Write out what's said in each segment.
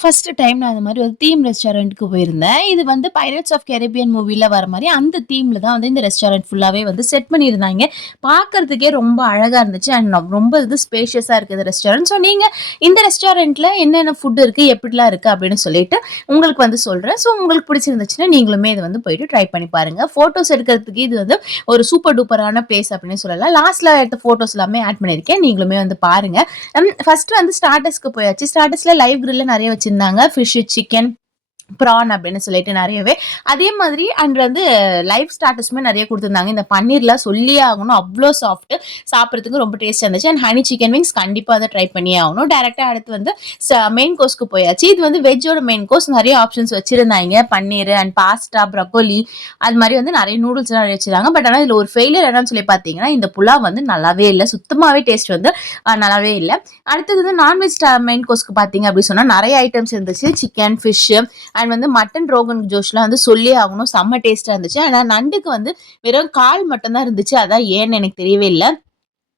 First time நான் அந்த மாரி ஒரு தீம் ரெஸ்டாரண்ட்க்கு போயிருந்தேன். இது வந்து பைரேட்ஸ் ஆஃப் கரேபியன் மூவில வர மாரி அந்த தீம்ல தான் வந்து இந்த ரெஸ்டாரண்ட் ஃபுல்லாவே வந்து செட் பண்ணியிருந்தாய்ங்க. பார்க்கறதுக்கே ரொம்ப அழகா இருந்துச்சு. அண்ட் ரொம்ப இது ஸ்பேஷியஸா இருக்கு இந்த ரெஸ்டாரண்ட். ஸோ நீங்க இந்த ரெஸ்டாரண்ட்ல என்னென்ன ஃபுட் இருக்கு, எப்படிலாம் இருக்கு அப்படின்னு சொல்லிட்டு உங்களுக்கு வந்து சொல்றேன். ஸோ உங்களுக்கு பிடிச்சிருந்துச்சுன்னா நீங்களுமே இத வந்து போயிட்டு ட்ரை பண்ணி பாருங்க. ஃபோட்டோஸ் எடுக்கிறதுக்கு இது வந்து ஒரு சூப்பர் டூப்பரான பிளேஸ் அப்படின்னு சொல்லலாம். லாஸ்ட்ல எடுத்த ஃபோட்டோஸ் எல்லாமே ஆட் பண்ணியிருக்கேன். நீங்களுமே வந்து பாருங்க. ஃபர்ஸ்ட் வந்து ஸ்டார்டர்ஸ்க்கு போயாச்சு. ஸ்டார்டர்ஸ்ல லைவ் கிரில்ல நெறைய வச்சிருந்தாங்க. ஃபிஷ், சிக்கன், ப்ரான் அப்படின்னு சொல்லிட்டு நெறையவே. அதே மாதிரி அண்ட் வந்து லைவ் ஸ்டார்டர்ஸுமே நெறைய குடுத்துருந்தாங்க. இந்த பன்னீர்லாம் சொல்லியே ஆகணும். அவ்ளோ சாஃப்ட். சாப்பிடுறதுக்கு ரொம்ப டேஸ்ட்டா இருந்துச்சு. அண்ட் ஹனி சிக்கன் விங்ஸ் கண்டிப்பா அத ட்ரை பண்ணியே ஆகணும். டைரக்ட்டா அடுத்து வந்து மெயின் கோர்ஸ்க்கு போயாச்சு. இது வந்து வெஜ்ஜோட மெயின் கோர்ஸ் நெறைய ஆப்ஷன்ஸ் வச்சிருந்தாய்ங்க. பன்னீர் அண்ட் பாஸ்தா, ப்ரோக்கோலி அது மாரி வந்து நெறைய நூடுல்ஸ்லாம் நெறைய வச்சிருந்தாங்க. பட் ஆனா இதுல ஒரு ஃபெயிலியர் என்னன்னு சொல்லி பார்த்தீங்கன்னா, இந்த புலாவ் வந்து நல்லாவே இல்ல. சுத்தமாவே டேஸ்ட் வந்து நல்லாவே இல்ல. அடுத்தது வந்து நான்வெஜ் மெயின் கோர்ஸ்க்கு பார்த்தீங்க அப்படின்னு சொன்னா நெறைய ஐட்டம்ஸ் இருந்துச்சு. சிக்கன், ஃபிஷ் அண்ட் வந்து மட்டன் ரோகன் ஜோஷ்லாம் வந்து சொல்லியே ஆகணும். செம்ம டேஸ்டா இருந்துச்சு. ஆனா நண்டுக்கு வந்து வெறும் கால் மட்டும் தான் இருந்துச்சு. அதான் ஏன்னு எனக்கு தெரியவே இல்ல.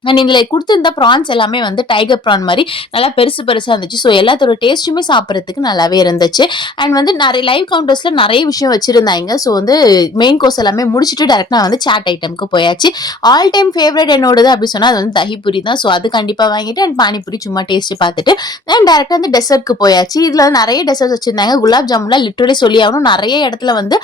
அண்ட் இதுல குடுத்திருந்த ப்ரான்ஸ் எல்லாமே வந்து டைகர் ப்ரான் மாரி நல்லா பெருசு பெருசா இருந்துச்சு. ஸோ எல்லாத்தோட டேஸ்ட்டுமே சாப்பிடறதுக்கு நல்லாவே இருந்துச்சு. அண்ட் வந்து நெறைய லைவ் கவுண்டர்ஸ்ல நெறைய விஷயம் வச்சிருந்தாய்ங்க. ஸோ வந்து மெயின் கோர்ஸ் எல்லாமே முடிச்சுட்டு டைரக்ட்டா வந்து சாட் ஐட்டம்க்கு போயாச்சு. ஆல் டைம் ஃபேவரைட் என்னோடது அப்படி சொன்னா அது வந்து தஹி பூரி தான். ஸோ அது கண்டிப்பா வாங்கிட்டு அண்ட் பானிபூரி சும்மா டேஸ்ட் பார்த்துட்டு தென் டைரக்ட்டா வந்து டெசர்ட்க்கு போயாச்சு. இதுல வந்து நெறைய டெசர்ட்ஸ் வச்சிருந்தாங்க. குலாப் ஜாமுன்லாம் லிட்டரலி சொல்லி ஆகணும். நெறைய இடத்துல வந்து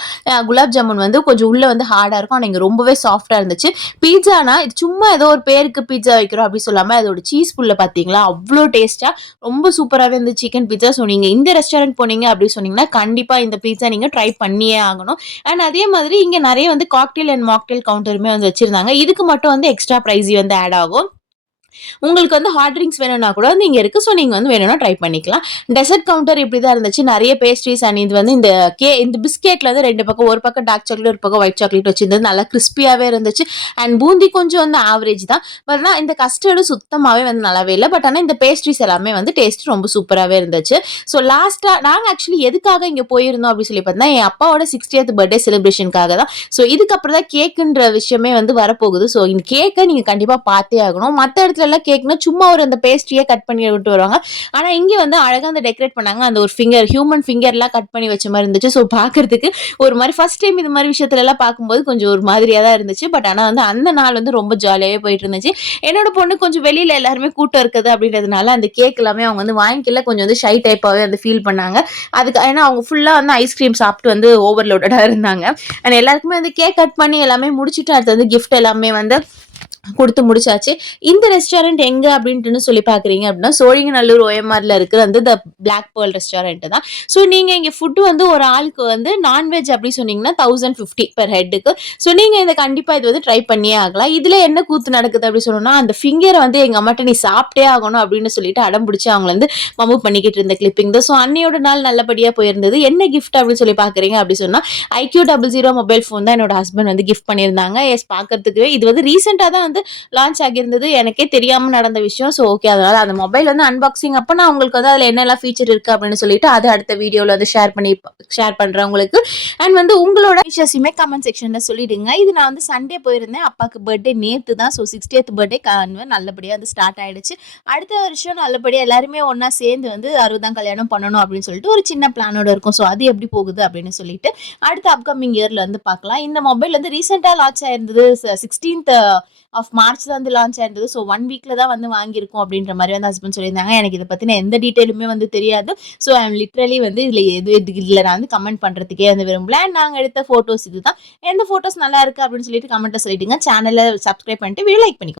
குலாப் ஜாமுன் வந்து கொஞ்சம் உள்ள வந்து ஹார்டா இருக்கும். ஆனா இங்க ரொம்பவே சாஃப்ட்டா இருந்துச்சு. பீட்சானா இது சும்மா ஏதோ ஒரு பேருக்கு பீட்சா வைக்கிறோம் அப்படி சொல்லாம அதோட சீஸ் புல்ல பாத்தீங்களா அவ்வளோ டேஸ்டா ரொம்ப சூப்பராகவே இருந்துச்சு சிக்கன் பீட்சா. ஸோ நீங்க இந்த ரெஸ்டாரண்ட் போனீங்க அப்படி சொன்னீங்கன்னா கண்டிப்பா இந்த பீட்சா நீங்க ட்ரை பண்ணியே ஆகணும். அண்ட் அதே மாதிரி இங்க நிறைய வந்து காக்டெயில் அண்ட் மாக்டெயில் கவுண்டருமே வந்து வச்சிருந்தாங்க. இதுக்கு மட்டும் வந்து எக்ஸ்ட்ரா பிரைஸ் வந்து ஆட் ஆகும். உங்களுக்கு வந்து ஹாட் ட்ரிங்க்ஸ் வேணும்னா கூட வந்து இங்க இருக்கு. ஸோ நீங்க வந்து வேணும்னா ட்ரை பண்ணிக்கலாம். டெசர்ட் கவுண்டர் இப்படி தான் இருந்துச்சு. நெறைய பேஸ்ட்ரீஸ் அண்ட் இது வந்து இந்த பிஸ்கெட்ல வந்து 2 பக்கம் ஒரு பக்கம் டார்க் சாக்லேட் ஒரு பக்கம் ஒயிட் சாக்லேட் வச்சிருந்தது. நல்லா கிறிஸ்பியாவே இருந்துச்சு. அண்ட் பூந்தி கொஞ்சம் வந்து ஆவரேஜ் தான். பட் ஆனா இந்த கஸ்டர்டும் சுத்தமாவே வந்து நல்லாவே இல்ல. பட் ஆனா இந்த பேஸ்ட்ரீஸ் எல்லாமே வந்து டேஸ்ட் ரொம்ப சூப்பராவே இருந்துச்சு. ஸோ லாஸ்ட்டா நாங்க ஆக்சுவலி எதுக்காக இங்க போயிருந்தோம் அப்படின்னு சொல்லி பார்த்தா என் அப்பாவோட 60th பர்த்டே செலிப்ரேஷனுக்காக தான். ஸோ இதுக்கப்புறம் தான் கேக்குன்ற விஷயமே வந்து வரப்போகுது. ஸோ இந்த கேக்கை நீங்க கண்டிப்பா பார்த்தே ஆகணும். மத்த இடத்துல எல்லாம் கேக்னா சும்மா ஒரு அந்த பேஸ்ட்ரியே கட் பண்ணி விட்டு வருவாங்க. ஆனா இங்க வந்து அழகா அந்த டெக்கரேட் பண்ணாங்க. அந்த ஒரு ஹியூமன் ஃபிங்கர்லாம் கட் பண்ணி வச்ச மாரி இருந்துச்சு. ஸோ பார்க்கறதுக்கு ஒரு மாரி ஃபர்ஸ்ட் டைம் இது மாரி விஷயத்துல எல்லாம் பார்க்கும்போது கொஞ்சம் ஒரு மாதிரியா தான் இருந்துச்சு. பட் ஆனா வந்து அந்த நாள் வந்து ரொம்ப ஜாலியாவே போயிட்டு இருந்துச்சு. என்னோட பொண்ணு கொஞ்சம் வெளியில எல்லாருமே கூட்டம் இருக்குது அப்படின்றதுனால அந்த கேக் எல்லாமே அவங்க வந்து வாங்கிக்கல. கொஞ்சம் வந்து ஷை டைப்பாவே வந்து ஃபீல் பண்ணாங்க. அதுக்கு ஏன்னா அவங்க ஃபுல்லா வந்து ஐஸ்கிரீம் சாப்பிட்டு வந்து ஓவர்லோடடா இருந்தாங்க. அண்ட் எல்லாருக்குமே வந்து கேக் கட் பண்ணி எல்லாமே முடிச்சுட்டு அடுத்து வந்து கிஃப்ட் எல்லாமே வந்து குடுத்து முடிச்சாச்சு. இந்த ரெஸ்டாரண்ட் எங்க அப்படின்ட்டுன்னு சொல்லி பார்க்குறீங்க அப்படின்னா, சோழிங்கநல்லூர் OMRல இருக்கிற வந்து த பிளாக் பேர்ல் ரெஸ்டாரண்ட் தான். ஸோ நீங்க இங்க ஃபுட் வந்து ஒரு ஆளுக்கு வந்து நான்வெஜ் அப்படி சொன்னீங்கன்னா 1050 பெர் ஹெட்டுக்கு. ஸோ நீங்க இத கண்டிப்பா இது வந்து ட்ரை பண்ணியே ஆகலாம். இதுல என்ன கூத்து நடக்குது அப்படி சொன்னோம்னா, அந்த ஃபிங்கர வந்து எங்க அம்மாட்ட நீ சாப்பிட்டே ஆகணும் அப்படின்னு சொல்லிட்டு அடம் பிடிச்சு அவங்கள வந்து வம்பு பண்ணிக்கிட்டு இருந்த கிளிப்பிங் தான். ஸோ அன்னையோட நாள் நல்லபடியா போயிருந்தது. என்ன கிஃப்ட் அப்படின்னு சொல்லி பார்க்குறீங்க அப்படி சொன்னா, IQ00 மொபைல் ஃபோன் தான் என்னோட ஹஸ்பண்ட் வந்து கிஃப்ட் பண்ணியிருந்தாங்க. எஸ் பார்க்கறதுக்கு இது வந்து ரீசென்ட்டா தான் வந்து லான்ச் ஆகியிருந்தது. எனக்கே தெரியாம நடந்த விஷயம். ஸோ ஓகே அதனால அந்த மொபைல் வந்து அன்பாக்சிங் அப்ப நான் உங்களுக்கு வந்து அதுல என்னெல்லாம் ஃபீச்சர் இருக்கு அப்படின்னு சொல்லிட்டு அது அடுத்த வீடியோல வந்து ஷேர் பண்றேன் உங்களுக்கு. அண்ட் வந்து உங்களோட விஷயத்தையுமே கமெண்ட் செக்ஷன்ல சொல்லிடுங்க. இது நான் வந்து சண்டே போயிருந்தேன். அப்பாக்கு பர்த்டே நேத்து தான். ஸோ 60th பர்த்டே நல்லபடியா வந்து ஸ்டார்ட் ஆயிடுச்சு. அடுத்த வருஷம் நல்லபடியா எல்லாருமே ஒண்ணா சேர்ந்து வந்து 60ஆம் கல்யாணம் பண்ணணும் அப்படின்னு சொல்லிட்டு ஒரு சின்ன பிளானோட இருக்கும். ஸோ அது எப்படி போகுது அப்படின்னு சொல்லிட்டு அடுத்த அப்கமிங் இயர்ல வந்து பார்க்கலாம். இந்த மொபைல் வந்து ரீசெண்டா லான்ச் ஆயிருந்தது. 16th ஆஃப் மார்ச்ல வந்து லான்ச் ஆயிருந்தது. ஸோ 1 வீக்ல தான் வந்து வாங்கியிருக்கோம் அப்படின்ற மாதிரி வந்து ஹஸ்பண்ட் சொல்லியிருந்தாங்க. எனக்கு இதை பத்தின எந்த டீட்டெயிலுமே வந்து தெரியாது. ஸோ ஐ எம் லிட்ரலி வந்து இதுல நான் வந்து கமெண்ட் பண்றதுக்கே வந்து விரும்பல. நாங்க எடுத்த போட்டோஸ் இதுதான். எந்த போட்டோஸ் நல்லா இருக்கு அப்படின்னு சொல்லிட்டு கமெண்ட்ல சொல்லிட்டுங்க. சேனலை சப்ஸ்கிரைப் பண்ணிட்டு வீடியோ லைக் பண்ணிக்கோங்க.